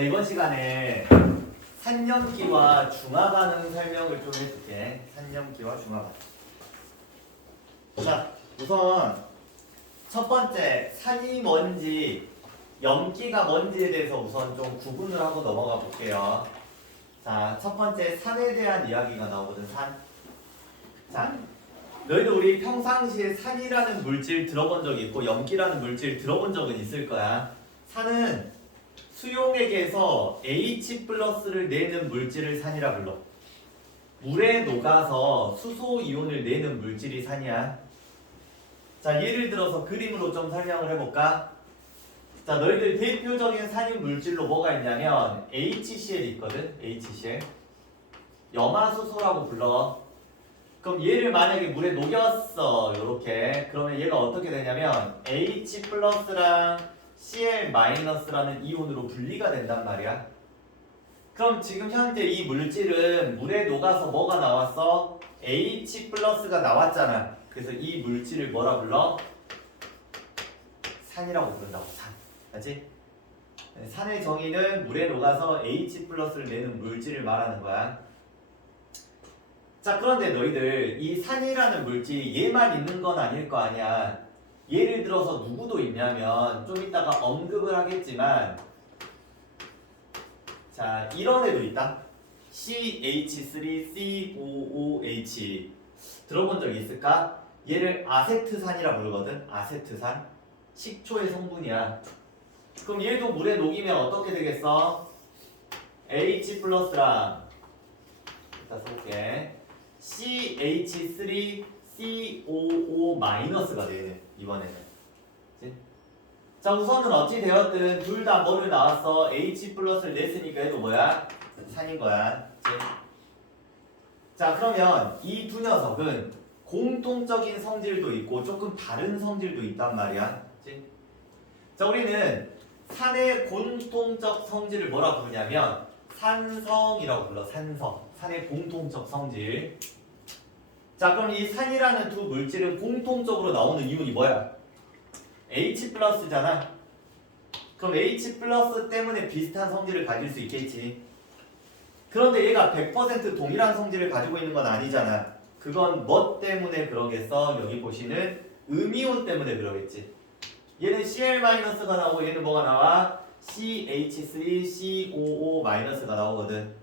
자, 이번 시간에 산염기와 중화 반응 설명을 좀 해줄게. 산염기와 중화 반응. 자, 우선 첫 번째 산이 뭔지, 염기가 뭔지에 대해서 우선 좀 구분을 하고 넘어가 볼게요. 자, 첫 번째 산에 대한 이야기가 나오거든. 산. 자, 너희도 우리 평상시에 산이라는 물질 들어본 적 있고 염기라는 물질 들어본 적은 있을 거야. 산은 수용액에서 H+를 내는 물질을 산이라 불러. 물에 녹아서 수소 이온을 내는 물질이 산이야. 자, 예를 들어서 그림으로 좀 설명을 해볼까? 자, 너희들 대표적인 산인 물질로 뭐가 있냐면 HCl 있거든. HCl. 염화수소라고 불러. 그럼 얘를 만약에 물에 녹였어. 요렇게. 그러면 얘가 어떻게 되냐면 H+랑 Cl-라는 이온으로 분리가 된단 말이야. 그럼 지금 현재 이 물질은 물에 녹아서 뭐가 나왔어? H+가 나왔잖아. 그래서 이 물질을 뭐라 불러? 산이라고 부른다고. 산. 알지? 산의 정의는 물에 녹아서 H+를 내는 물질을 말하는 거야. 자, 그런데 너희들 이 산이라는 물질 얘만 있는 건 아닐 거 아니야. 예를 들어서 누구도 있냐면 좀 이따가 언급을 하겠지만, 자, 이런 애도 있다. CH3COOH 들어본 적 있을까? 얘를 아세트산이라 부르거든. 아세트산. 식초의 성분이야. 그럼 얘도 물에 녹이면 어떻게 되겠어? H+랑 이따 써볼게. CH3COO-가 되네. 이번에는. 그치? 자, 우선은 어찌 되었든 둘 다 뭐를 나왔어? H+를 냈으니까 얘도 뭐야? 산인 거야. 그치? 자, 그러면 이 두 녀석은 공통적인 성질도 있고 조금 다른 성질도 있단 말이야. 그치? 자, 우리는 산의 공통적 성질을 뭐라 부르냐면 산성이라고 불러. 산성. 산의 공통적 성질. 자, 그럼 이 산이라는 두 물질은 공통적으로 나오는 이온이 뭐야? H+잖아. 그럼 H+ 때문에 비슷한 성질을 가질 수 있겠지. 그런데 얘가 100% 동일한 성질을 가지고 있는 건 아니잖아. 그건 뭐 때문에 그러겠어? 여기 보시는 음이온 때문에 그러겠지. 얘는 Cl-가 나오고 얘는 뭐가 나와? CH3COO-가 나오거든.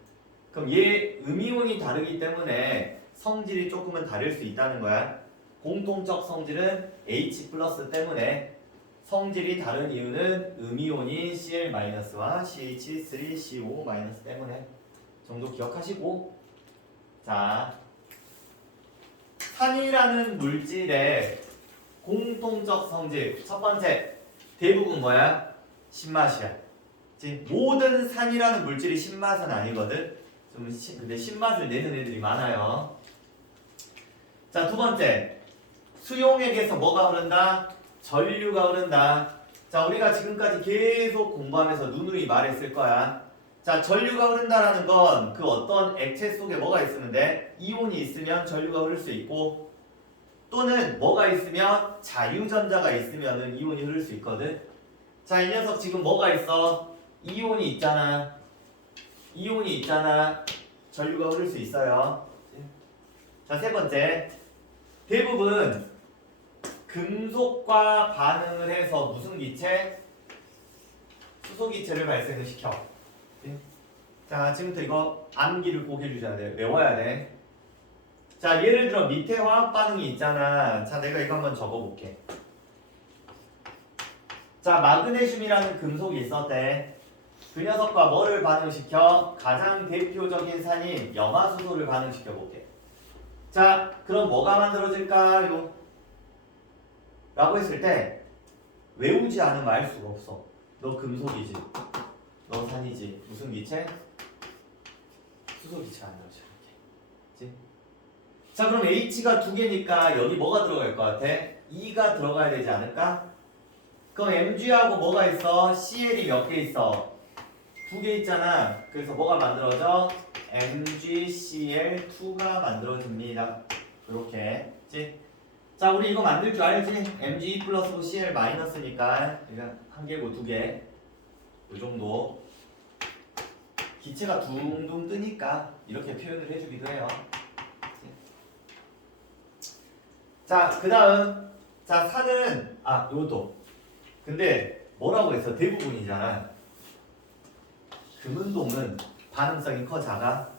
그럼 얘 음이온이 다르기 때문에 성질이 조금은 다를 수 있다는 거야. 공통적 성질은 H+ 때문에 성질이 다른 이유는 음이온인 Cl-와 CH3COO- 때문에 정도 기억하시고, 자, 산이라는 물질의 공통적 성질 첫 번째 대부분 뭐야? 신맛이야. 모든 산이라는 물질이 신맛은 아니거든. 근데 신맛을 내는 애들이 많아요. 자, 두 번째 수용액에서 뭐가 흐른다? 전류가 흐른다. 자, 우리가 지금까지 계속 공부하면서 누누이 말했을 거야. 자, 전류가 흐른다라는 건 그 어떤 액체 속에 뭐가 있으면 돼? 이온이 있으면 전류가 흐를 수 있고, 또는 뭐가 있으면 자유전자가 있으면 이온이 흐를 수 있거든. 자, 이 녀석 지금 뭐가 있어? 이온이 있잖아. 이온이 있잖아. 전류가 흐를 수 있어요. 자, 세 번째 대부분 금속과 반응을 해서 무슨 기체? 수소 기체를 발생을 시켜. 자, 지금부터 이거 암기를 꼭 해주셔야 돼. 외워야 돼. 자, 예를 들어 밑에 화학 반응이 있잖아. 자, 내가 이거 한번 적어볼게. 자, 마그네슘이라는 금속이 있었대. 그 녀석과 뭐를 반응시켜? 가장 대표적인 산인 염화수소를 반응시켜볼게. 자, 그럼 뭐가 만들어질까요? 라고 했을 때 외우지 않으면 알 수가 없어. 너 금속이지, 너 산이지, 무슨 기체? 수소 기체가 만들어져. 이렇게. 자, 그럼 H가 두 개니까 여기 뭐가 들어갈 것 같아? E가 들어가야 되지 않을까? 그럼 Mg하고 뭐가 있어? Cl이 몇 개 있어? 두 개 있잖아. 그래서 뭐가 만들어져? MgCl2가 만들어집니다. 이렇게. 그치? 자, 우리 이거 만들 줄 알지? Mg 플러스 Cl 마이너스니까 한 개고 두 개. 이 정도. 기체가 둥둥 뜨니까 이렇게 표현을 해주기도 해요. 자, 그 다음 자, 산은 요것도 근데 뭐라고 했어? 대부분이잖아. 금운동은 반응성이 커 작아?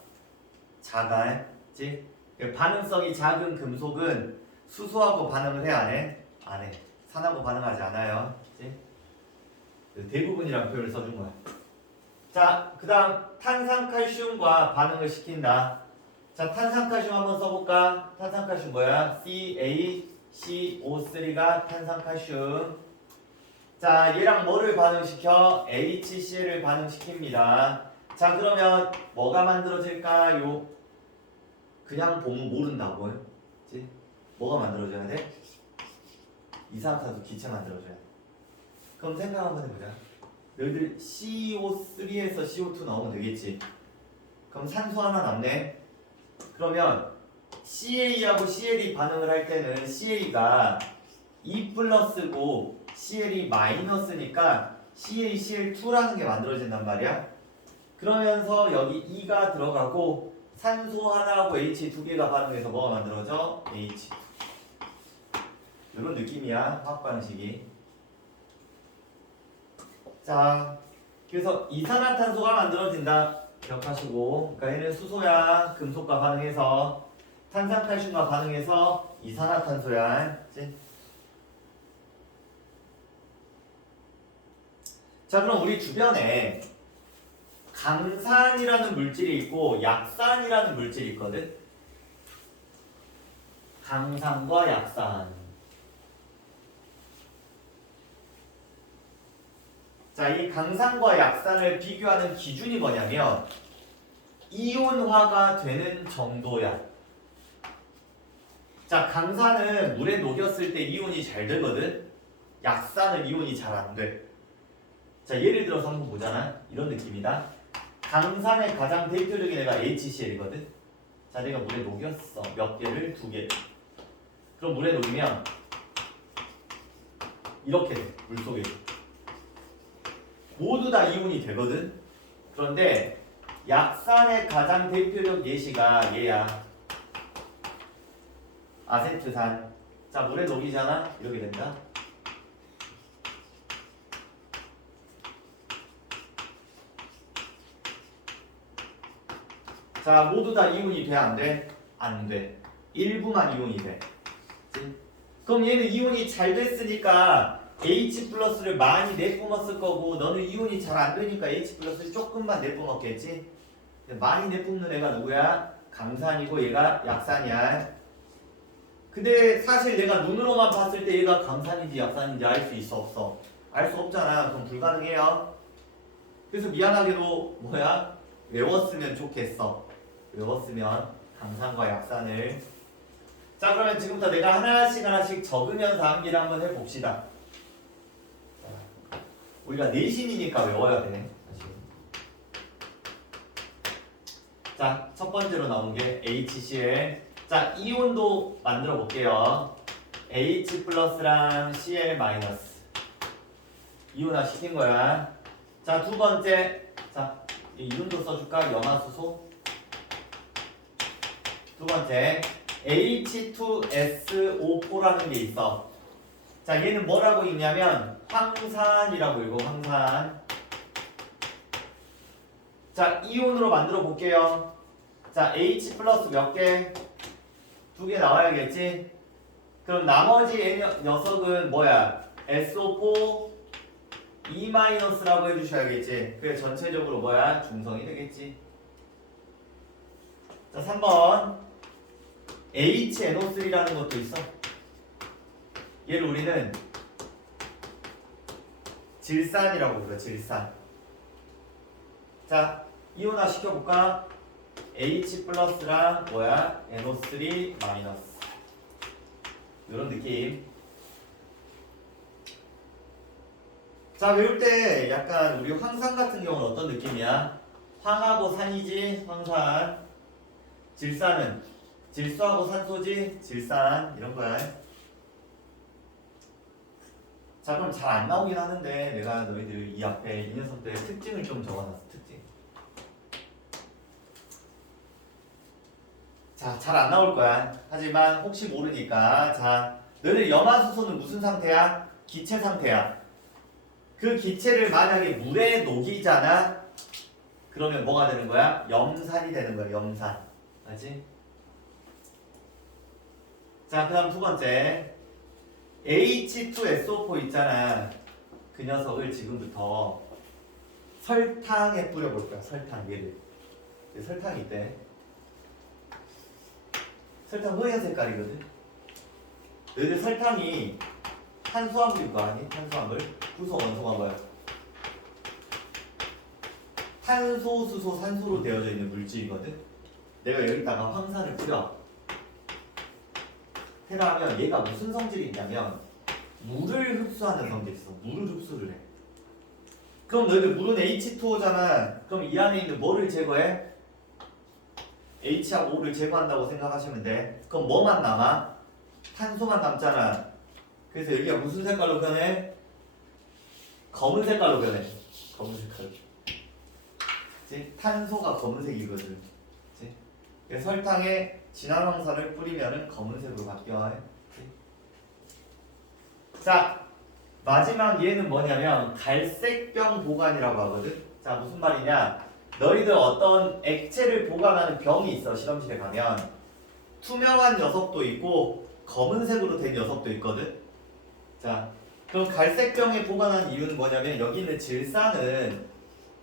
작아. 그치? 반응성이 작은 금속은 수소하고 반응을 해 안 해? 안 해. 산하고 반응하지 않아요. 그치? 대부분이라는 표현을 써준 거야. 자, 그 다음 탄산칼슘과 반응을 시킨다. 자, 탄산칼슘 한번 써볼까? 탄산칼슘 뭐야? CaCO3가 탄산칼슘. 자, 얘랑 뭐를 반응시켜? HCl을 반응시킵니다. 자, 그러면 뭐가 만들어질까요? 그냥 보면 모른다고요. 그치? 뭐가 만들어져야 돼? 이산화탄소 기체 만들어줘야 돼. 그럼 생각 한번 해보자. 너희들 CO3에서 CO2 나오면 되겠지. 그럼 산소 하나 남네. 그러면 CA하고 CL이 반응을 할 때는 CA가 E 플러스고 CL이 마이너스니까 CaCl2라는 게 만들어진단 말이야. 그러면서 여기 E가 들어가고 산소 하나하고 H 두 개가 반응해서 뭐가 만들어져? H2. 이런 느낌이야, 화학 반응식이. 자, 그래서 이산화탄소가 만들어진다. 기억하시고, 그러니까 얘는 수소야. 금속과 반응해서 탄산칼슘과 반응해서 이산화탄소야. 그치? 자, 그럼 우리 주변에 강산이라는 물질이 있고 약산이라는 물질이 있거든. 강산과 약산. 자, 이 강산과 약산을 비교하는 기준이 뭐냐면 이온화가 되는 정도야. 자, 강산은 물에 녹였을 때 이온이 잘 되거든. 약산은 이온이 잘 안 돼. 자, 예를 들어서 한번 보잖아. 이런 느낌이다. 강산의 가장 대표적인 애가 HCl이거든. 자, 내가 물에 녹였어. 몇 개를? 2개. 그럼 물에 녹이면 이렇게 돼. 물속에 모두 다 이온이 되거든. 그런데 약산의 가장 대표적 예시가 얘야. 아세트산. 자, 물에 녹이잖아. 이렇게 된다. 자, 모두 다 이온이 돼? 안 돼? 안 돼. 일부만 이온이 돼. 그치? 그럼 얘는 이온이 잘 됐으니까 H 플러스를 많이 내뿜었을 거고, 너는 이온이 잘 안 되니까 H 플러스를 조금만 내뿜었겠지? 많이 내뿜는 애가 누구야? 강산이고 얘가 약산이야. 근데 사실 내가 눈으로만 봤을 때 얘가 강산인지 약산인지 알 수 있어 없어? 알 수 없잖아. 그럼 불가능해요. 그래서 미안하게도 뭐야? 외웠으면 좋겠어. 외웠으면 강산과 약산을. 자, 그러면 지금부터 내가 하나씩 적으면서 암기를 한번 해봅시다. 우리가 내신이니까 외워야 돼. 사실. 자, 첫 번째로 나온 게 HCl. 자, 이온도 만들어 볼게요. H 플러스랑 Cl 마이너스. 이온화 시킨 거야. 자, 두 번째. 자, 이온도 써줄까? 염화수소. 두 번째. H2SO4라는 게 있어. 자, 얘는 뭐라고 읽냐면 황산이라고 읽어. 황산. 자, 이온으로 만들어 볼게요. 자, H 플러스 몇 개? 2개 나와야겠지? 그럼 나머지 녀석은 뭐야? SO4 E-라고 해주셔야겠지? 그게 전체적으로 뭐야? 중성이 되겠지? 자, 3번 HNO3라는 것도 있어. 얘를 우리는 질산이라고 불러. 질산. 자, 이온화 시켜볼까? H 플러스랑 뭐야? NO3 마이너스. 이런 느낌. 자, 외울 때 약간 우리 황산 같은 경우는 어떤 느낌이야? 황하고 산이지? 황산. 질산은 질소하고 산소지? 질산. 이런 거야. 자, 그럼 잘 안 나오긴 하는데 내가 너희들 이 앞에 이 녀석들의 특징을 좀 적어놨어. 특징. 자, 잘 안 나올 거야. 하지만 혹시 모르니까 자, 너희들 염화수소는 무슨 상태야? 기체 상태야. 그 기체를 만약에 물에 녹이잖아. 그러면 뭐가 되는 거야? 염산이 되는 거야. 염산. 알지? 자, 그 다음 두 번째 H2SO4 있잖아. 그 녀석을 지금부터 설탕에 뿌려볼 거야. 설탕 얘를. 설탕이 있대. 설탕 허연 색깔이거든. 너희들 설탕이 탄수화물일 거 아니? 탄수화물. 구성 원소가 뭐야? 탄소, 수소, 산소로 되어져 있는 물질이거든. 내가 여기다가 황산을 뿌려. 해라면 얘가 무슨 성질이 있냐면 물을 흡수하는 성질이 있어. 물을 흡수를 해. 그럼 너희들 물은 H2O잖아. 그럼 이 안에 있는 뭐를 제거해? H하고 O를 제거한다고 생각하시면 돼. 그럼 뭐만 남아? 탄소만 남잖아. 그래서 여기가 무슨 색깔로 변해? 검은 색깔로 변해. 검은 색깔로. 그치? 탄소가 검은색이거든. 그치? 그래서 설탕에 진한 황산을 뿌리면은 검은색으로 바뀌어. 그치? 자, 마지막 얘는 뭐냐면 갈색병 보관이라고 하거든. 자, 무슨 말이냐? 너희들 어떤 액체를 보관하는 병이 있어. 실험실에 가면 투명한 녀석도 있고 검은색으로 된 녀석도 있거든. 자, 그럼 갈색병에 보관하는 이유는 뭐냐면 여기 있는 질산은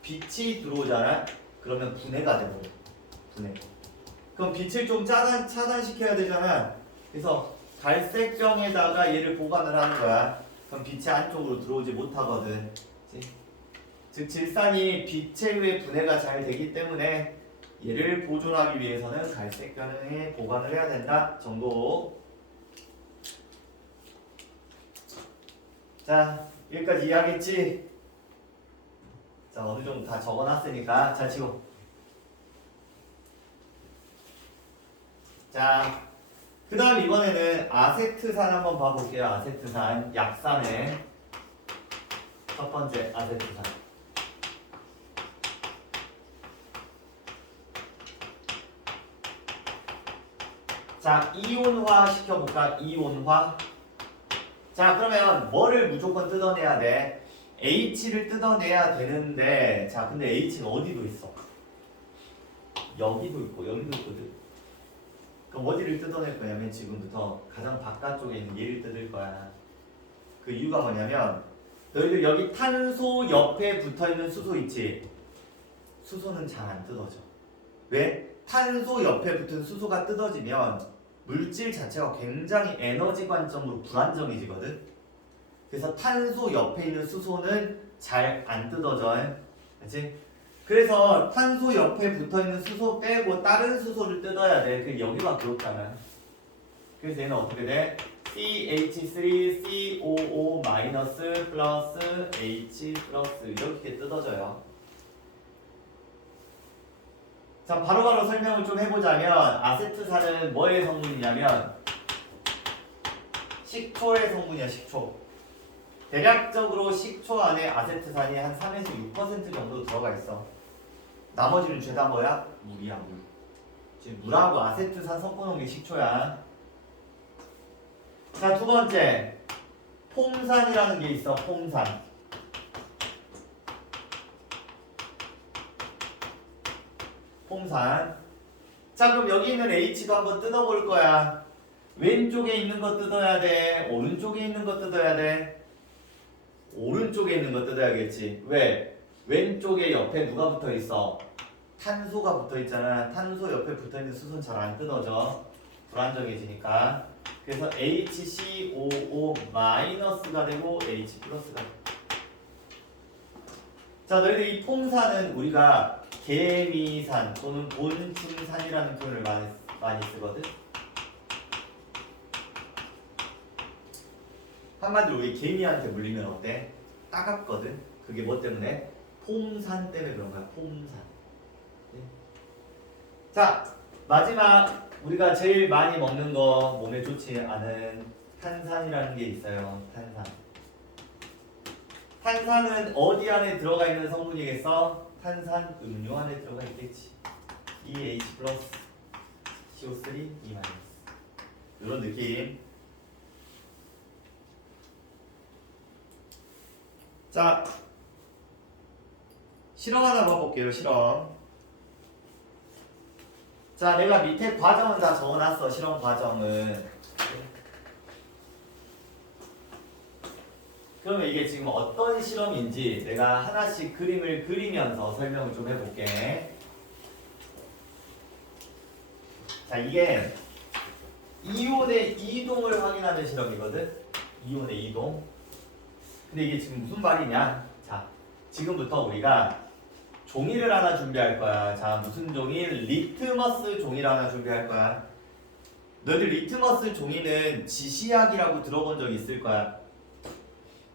빛이 들어오잖아. 그러면 분해가 돼버려. 분해. 그럼 빛을 좀 차단시켜야 되잖아. 그래서 갈색병에다가 얘를 보관을 하는 거야. 그럼 빛이 안쪽으로 들어오지 못하거든. 그치? 즉 질산이 빛에 의해 분해가 잘 되기 때문에 얘를 보존하기 위해서는 갈색병에 보관을 해야 된다 정도. 자, 여기까지 이해하겠지? 자, 어느 정도 다 적어놨으니까 잘 치고. 자, 그 다음 이번에는 아세트산 한번 봐볼게요. 아세트산, 약산의 첫 번째 아세트산. 자, 이온화 시켜볼까? 이온화. 자, 그러면 뭐를 무조건 뜯어내야 돼? H를 뜯어내야 되는데, 자, 근데 H는 어디도 있어? 여기도 있고 여기도 있거든. 그럼 어디를 뜯어낼 거냐면 지금부터 가장 바깥쪽에 있는 얘를 뜯을 거야. 그 이유가 뭐냐면 너희들 여기 탄소 옆에 붙어있는 수소 있지? 수소는 잘 안 뜯어져. 왜? 탄소 옆에 붙은 수소가 뜯어지면 물질 자체가 굉장히 에너지 관점으로 불안정해지거든. 그래서 탄소 옆에 있는 수소는 잘 안 뜯어져. 그치? 그래서 탄소 옆에 붙어있는 수소 빼고 다른 수소를 뜯어야 돼. 그 여기밖에 없잖아. 그래서 얘는 어떻게 돼? CH3COO- 플러스 H 플러스 이렇게 뜯어져요. 자, 바로바로 설명을 좀 해보자면 아세트산은 뭐의 성분이냐면 식초의 성분이야. 식초. 대략적으로 식초 안에 아세트산이 한 3에서 6% 정도 들어가 있어. 나머지는 죄다 뭐야? 물이야. 물. 지금 물하고 아세트산 섞어놓은 게 식초야. 자, 두 번째 폼산이라는 게 있어. 폼산. 폼산. 자, 그럼 여기 있는 H도 한번 뜯어볼 거야. 왼쪽에 있는 거 뜯어야 돼? 오른쪽에 있는 거 뜯어야 돼? 오른쪽에 있는 거 뜯어야겠지. 왜? 왼쪽에 옆에 누가 붙어 있어? 탄소가 붙어 있잖아. 탄소 옆에 붙어 있는 수소는 잘 안 뜯어져. 불안정해지니까. 그래서 HCOO-가 되고 H 플러스가 돼. 자, 너희들 이 폼산은 우리가 개미산 또는 곤충산이라는 표현을 많이 쓰거든. 한마디로 우리 개미한테 물리면 어때? 따갑거든. 그게 뭐 때문에? 폼산 때문에 그런 거야. 폼산. 네. 자, 마지막 우리가 제일 많이 먹는 거, 몸에 좋지 않은 탄산이라는 게 있어요. 탄산. 탄산은 어디 안에 들어가 있는 성분이겠어? 탄산 음료 안에 들어가 있겠지. EH 플러스. CO3 E- 이런 느낌. 자, 실험 하나 봐볼게요. 실험. 자, 내가 밑에 과정은 다 적어놨어. 실험 과정은. 그러면 이게 지금 어떤 실험인지 내가 하나씩 그림을 그리면서 설명을 좀 해볼게. 자, 이게 이온의 이동을 확인하는 실험이거든. 이온의 이동. 근데 이게 지금 무슨 말이냐? 자, 지금부터 우리가 종이를 하나 준비할 거야. 자, 무슨 종이? 리트머스 종이를 하나 준비할 거야. 너희들 리트머스 종이는 지시약이라고 들어본 적 있을 거야.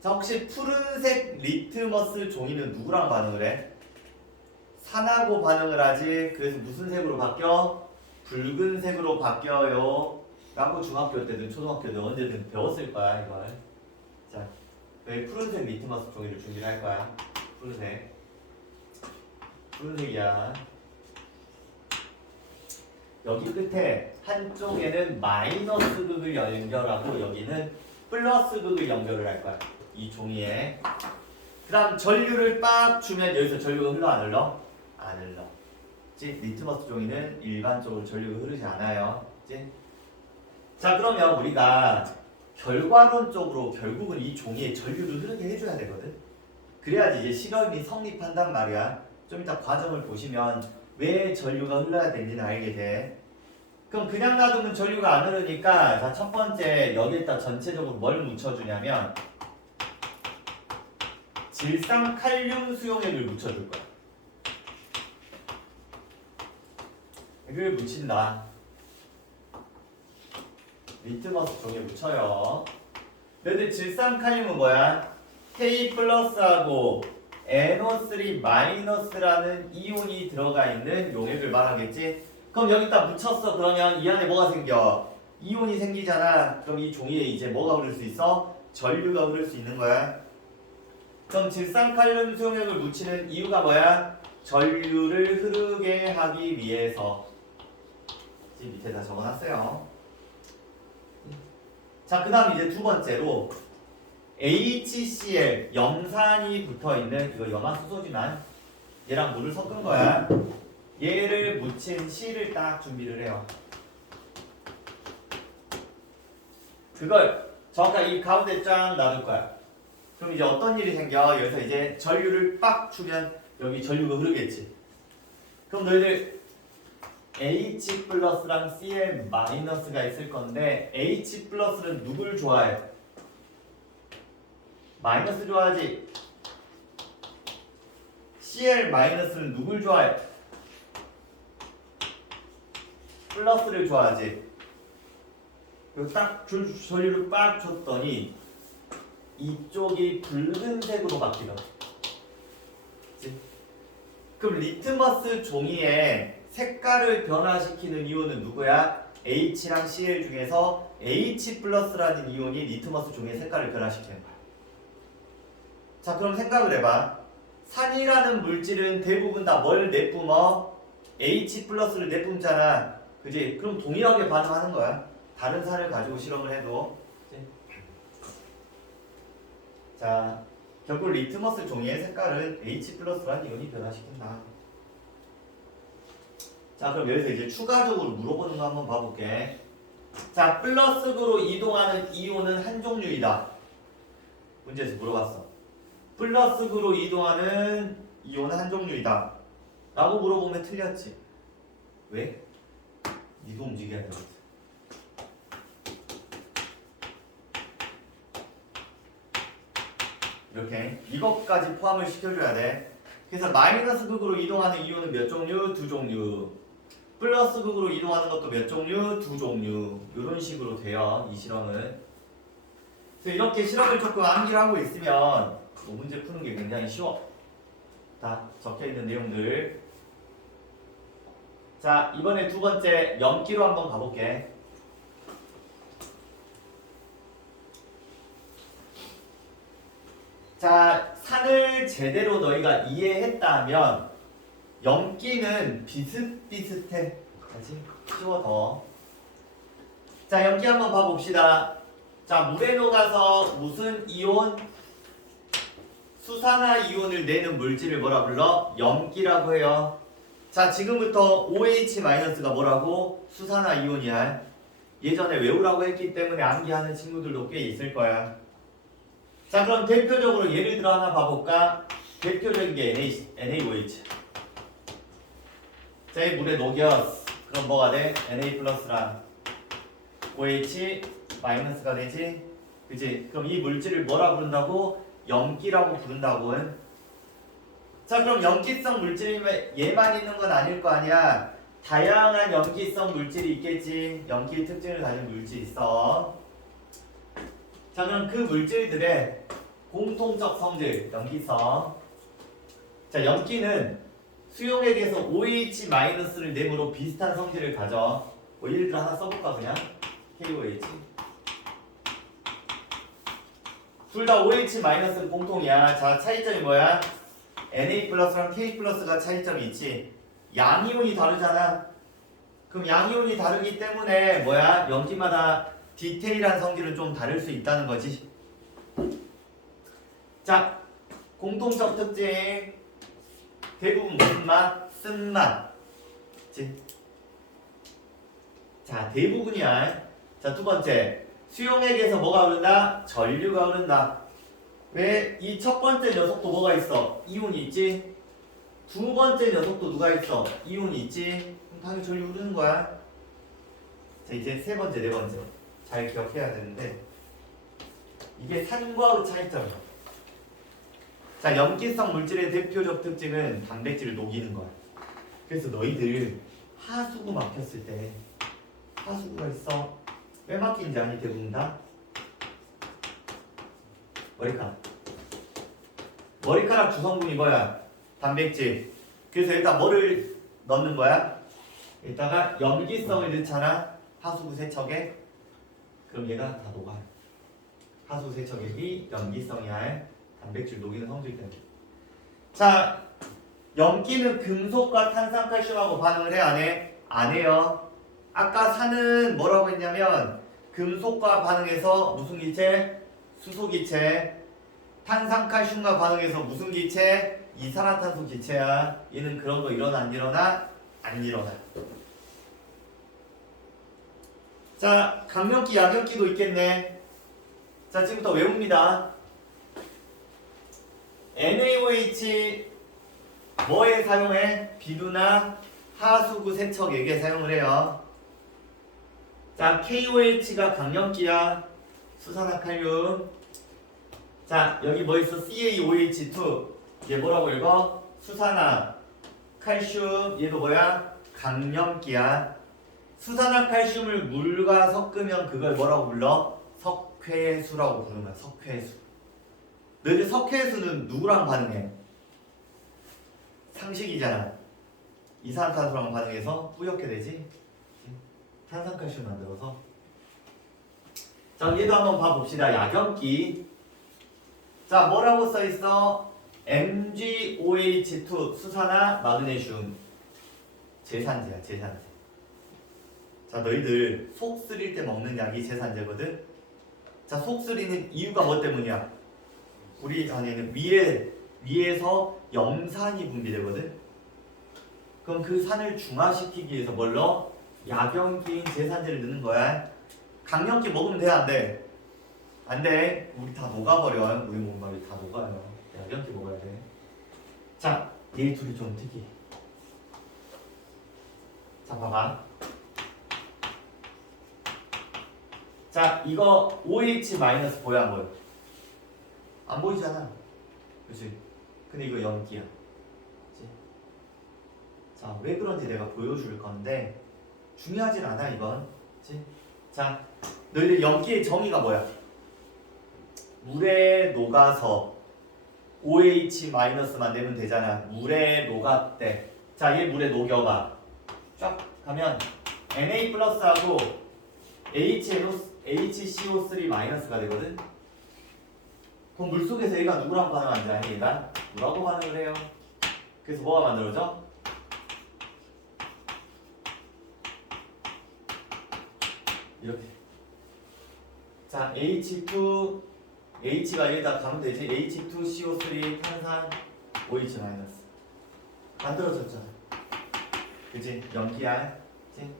자, 혹시 푸른색 리트머스 종이는 누구랑 반응을 해? 산하고 반응을 하지. 그래서 무슨 색으로 바뀌어? 붉은색으로 바뀌어요. 라고 중학교 때든 초등학교 때든 언제든 배웠을 거야, 이걸. 자, 여기 푸른색 리트머스 종이를 준비를 할 거야. 푸른색. 푸른색이야. 여기 끝에 한쪽에는 마이너스 극을 연결하고 여기는 플러스 극을 연결을 할 거야. 이 종이에. 그 다음 전류를 빡 주면 여기서 전류가 흘러 안 흘러? 안 흘러. 그치? 리트머스 종이는 일반적으로 전류가 흐르지 않아요. 그치? 자, 그러면 우리가 결과론적으로 결국은 이 종이에 전류를 흐르게 해줘야 되거든. 그래야지 이제 실험이 성립한단 말이야. 좀 이따 과정을 보시면 왜 전류가 흘러야 되는지는 알게 돼. 그럼 그냥 놔두면 전류가 안 흐르니까 자, 첫 번째 여기에다 전체적으로 뭘 묻혀주냐면 질산 칼륨 수용액을 묻혀줄 거야. 이걸 묻힌다. 리트머스 종이에 묻혀요. 너희들 질산 칼륨은 뭐야? K 플러스하고 NO3 마이너스라는 이온이 들어가 있는 용액을 말하겠지? 그럼 여기다 묻혔어. 그러면 이 안에 뭐가 생겨? 이온이 생기잖아. 그럼 이 종이에 이제 뭐가 흐를 수 있어? 전류가 흐를 수 있는 거야. 그럼 질산칼륨 수용액을 묻히는 이유가 뭐야? 전류를 흐르게 하기 위해서. 지금 밑에 다 적어놨어요. 자, 그 다음 이제 두 번째로 HCl, 염산이 붙어있는, 이거 염화수소지만 얘랑 물을 섞은 거야. 얘를 묻힌 C를 딱 준비를 해요. 그걸 정확하게 이 가운데 쫙 놔둘 거야. 그럼 이제 어떤 일이 생겨? 여기서 이제 전류를 빡 주면 여기 전류가 흐르겠지. 그럼 너희들 H 플러스랑 Cl 마이너스가 있을 건데 H 플러스는 누굴 좋아해? 마이너스 좋아하지. Cl 마이너스는 누굴 좋아해? 플러스를 좋아하지. 그리고 딱 전류를 빡 줬더니 이쪽이 붉은색으로 바뀌더라. 그럼 리트머스 종이에 색깔을 변화시키는 이온은 누구야? H랑 Cl 중에서 H 플러스라는 이온이 리트머스 종이의 색깔을 변화시키는 거야. 자, 그럼 생각을 해봐. 산이라는 물질은 대부분 다 뭘 내뿜어? H 플러스를 내뿜잖아. 그지? 그럼 동일하게 반응하는 거야. 다른 산을 가지고 실험을 해도. 그치? 자, 결국 리트머스 종이의 색깔은 H 플러스라는 이온이 변화시킨다. 자, 그럼 여기서 이제 추가적으로 물어보는 거 한번 봐볼게. 자, 플러스극으로 이동하는 이온은 한 종류이다. 문제에서 물어봤어. 플러스극으로 이동하는 이온은 한 종류이다 라고 물어보면 틀렸지. 왜? 니도 움직여야 되거든. 이렇게 이것까지 포함을 시켜줘야 돼. 그래서 마이너스 극으로 이동하는 이온은 몇 종류? 두 종류. 플러스 극으로 이동하는 것도 몇 종류? 두 종류. 이런 식으로 돼요, 이 실험은. 그래서 이렇게 실험을 조금 암기하고 있으면 문제 푸는 게 굉장히 쉬워. 다 적혀있는 내용들. 자, 이번에 두 번째 염기로 한번 가볼게. 자, 산을 제대로 너희가 이해했다면 염기는 비슷비슷해. 알지? 쉬워 더. 자, 염기 한번 봐봅시다. 자, 물에 녹아서 무슨 이온? 수산화 이온을 내는 물질을 뭐라 불러? 염기라고 해요. 자, 지금부터 OH-가 뭐라고? 수산화 이온이야. 예전에 외우라고 했기 때문에 암기하는 친구들도 꽤 있을 거야. 자, 그럼 대표적으로 예를 들어 하나 봐볼까? 대표적인 게 NaOH. 자, 이 물에 녹였어. 그럼 뭐가 돼? Na 플러스랑 OH 마이너스가 되지? 그치? 그럼 이 물질을 뭐라 부른다고? 염기라고 부른다고. 자, 그럼 염기성 물질이면 얘만 있는 건 아닐 거 아니야. 다양한 염기성 물질이 있겠지. 염기의 특징을 가진 물질이 있어. 자, 그럼 그 물질들의 공통적 성질, 염기성. 자, 염기는 수용액에서 OH-를 내므로 비슷한 성질을 가져. 뭐 예를 들어 하나 써볼까 그냥? KOH. 둘 다 OH-는 공통이야. 자, 차이점이 뭐야? Na 플러스랑 K 플러스가 차이점이 있지. 양이온이 다르잖아. 그럼 양이온이 다르기 때문에 뭐야? 염기마다 디테일한 성질은 좀 다를 수 있다는 거지. 자, 공통적 특징. 대부분 무슨 맛? 쓴맛. 그치? 자, 대부분이야. 자, 두 번째. 수용액에서 뭐가 흐른다? 전류가 흐른다. 왜? 이 첫 번째 녀석도 뭐가 있어? 이온이 있지? 두 번째 녀석도 누가 있어? 이온이 있지? 그럼 당연히 전류 흐르는 거야. 자, 이제 세 번째, 네 번째. 잘 기억해야 되는데 이게 산과의 차이점이야. 자, 염기성 물질의 대표적 특징은 단백질을 녹이는 거야. 그래서 너희들 하수구 막혔을 때 하수구가 있어. 왜 막힌지 아니? 대부분 다? 머리카락 주성분이 뭐야? 단백질. 그래서 일단 뭐를 넣는 거야? 이따가 염기성을 넣잖아. 하수구 세척에. 그럼 얘가 다 녹아. 하수구 세척액이 염기성이야. 단백질 녹이는 성질 때문에. 자, 염기는 금속과 탄산칼슘하고 반응을 해? 안 해? 안 해요. 아까 산은 뭐라고 했냐면 금속과 반응해서 무슨 기체? 수소기체. 탄산칼슘과 반응해서 무슨 기체? 이산화탄소 기체야. 얘는 그런 거 일어나 안 일어나? 안 일어나. 자, 강력기, 약력기도 있겠네. 자, 지금부터 외웁니다. NaOH 뭐에 사용해? 비누나 하수구 세척액에 사용을 해요. 자, KOH가 강력기야. 수산화칼륨. 자, 여기 뭐 있어? CaOH2. 얘 뭐라고 읽어? 수산화 칼슘. 얘도 뭐야? 강염기야. 수산화칼슘을 물과 섞으면 그걸 뭐라고 불러? 석회수라고 부르는 거야. 석회수. 너희들 석회수는 누구랑 반응해? 상식이잖아. 이산화탄소랑 반응해서 뿌옇게 되지? 탄산칼슘 만들어서. 자, 얘도 한번 봐봅시다. 약염기. 자, 뭐라고 써있어? MgOH2 수산화 마그네슘. 제산제야, 제산제. 자, 너희들 속 쓰릴 때 먹는 약이 제산제거든? 자, 속 쓰리는 이유가 뭐 때문이야? 우리 안에는 위에서 염산이 분비되거든? 그럼 그 산을 중화시키기 위해서 뭘 넣어? 약염기인 제산제를 넣는 거야. 강염기 먹으면 돼, 안 돼? 안 돼. 우리 다 녹아버려. 우리 몸말이 다 녹아요. 약염기 먹어야 돼. 자, 얘 둘이 좀 특이해. 자, 봐봐. 자, 이거 OH- 보여 안 보여? 안 보이잖아. 그치? 근데 이거 염기야. 그치? 자, 왜 그런지 내가 보여줄 건데 중요하진 않아, 이건. 그치? 자, 너희들 염기의 정의가 뭐야? 물에 녹아서 OH-만 내면 되잖아. 물에 녹았대. 자, 얘 물에 녹여봐. 쫙 가면 Na 플러스하고 HCO3 가 되거든. 그럼 물속에서 얘가 누구랑 반응하는지 아니? 얘가 물하고 반응을 해요. 그래서 뭐가 만들어져? 이렇게. 자, H2, H가 여기다 가면 되지. H2CO3 탄산 OH 마이너스. 만들어졌잖아. 그치? 염기알. 그치?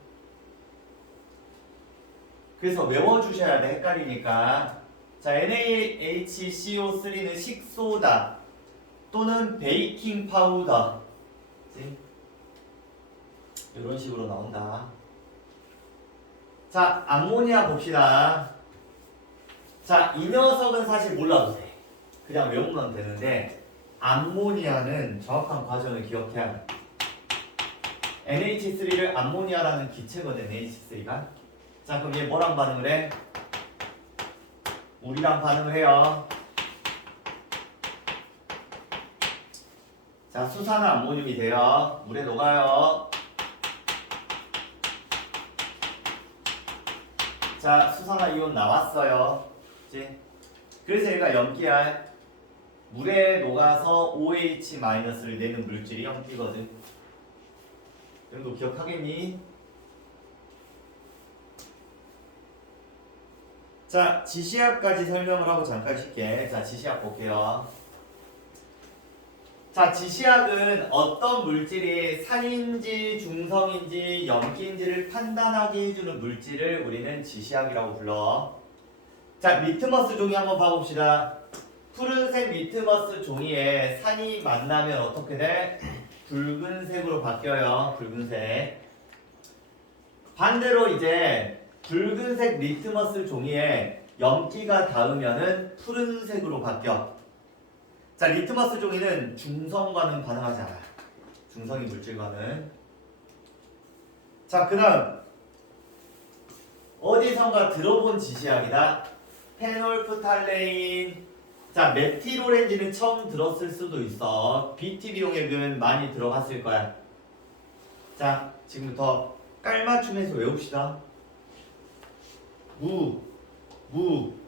그래서 외워주셔야 돼. 헷갈리니까. 자, NaHCO3는 식소다 또는 베이킹 파우더. 그치? 이런 식으로 나온다. 자, 암모니아 봅시다. 자, 이 녀석은 사실 몰라도 돼. 그냥 외우면 되는데 암모니아는 정확한 과정을 기억해야 돼. NH3를 암모니아라는 기체거든, NH3가. 자, 그럼 얘 뭐랑 반응을 해? 물이랑 반응을 해요. 자, 수산화 암모늄이 돼요. 물에 녹아요. 자, 수산화 이온 나왔어요. 그치? 그래서 얘가 염기알. 물에 녹아서 OH-를 내는 물질이 염기거든. 이 정도 기억하겠니? 자, 지시약까지 설명을 하고 잠깐 쉴게. 자, 지시약 볼게요. 자, 지시약은 어떤 물질이 산인지 중성인지 염기인지를 판단하게 해주는 물질을 우리는 지시약이라고 불러. 자, 리트머스 종이 한번 봐봅시다. 푸른색 리트머스 종이에 산이 만나면 어떻게 돼? 붉은색으로 바뀌어요. 붉은색. 반대로 이제 붉은색 리트머스 종이에 염기가 닿으면은 푸른색으로 바뀌어. 자, 리트머스 종이는 중성과는 반응하지 않아. 중성인 물질과는. 자, 그 다음 어디선가 들어본 지시약이다. 페놀프탈레인. 자, 메틸오렌지는 처음 들었을 수도 있어. BT비용액은 많이 들어갔을 거야. 자, 지금부터 깔맞춤해서 외웁시다. 무, 국,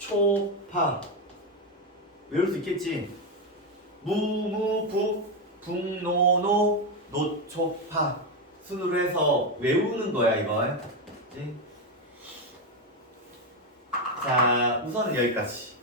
노초파. 외울 수 있겠지? 북노노, 노초파. 순으로 해서 외우는 거야, 이건. 자, 우선은 여기까지.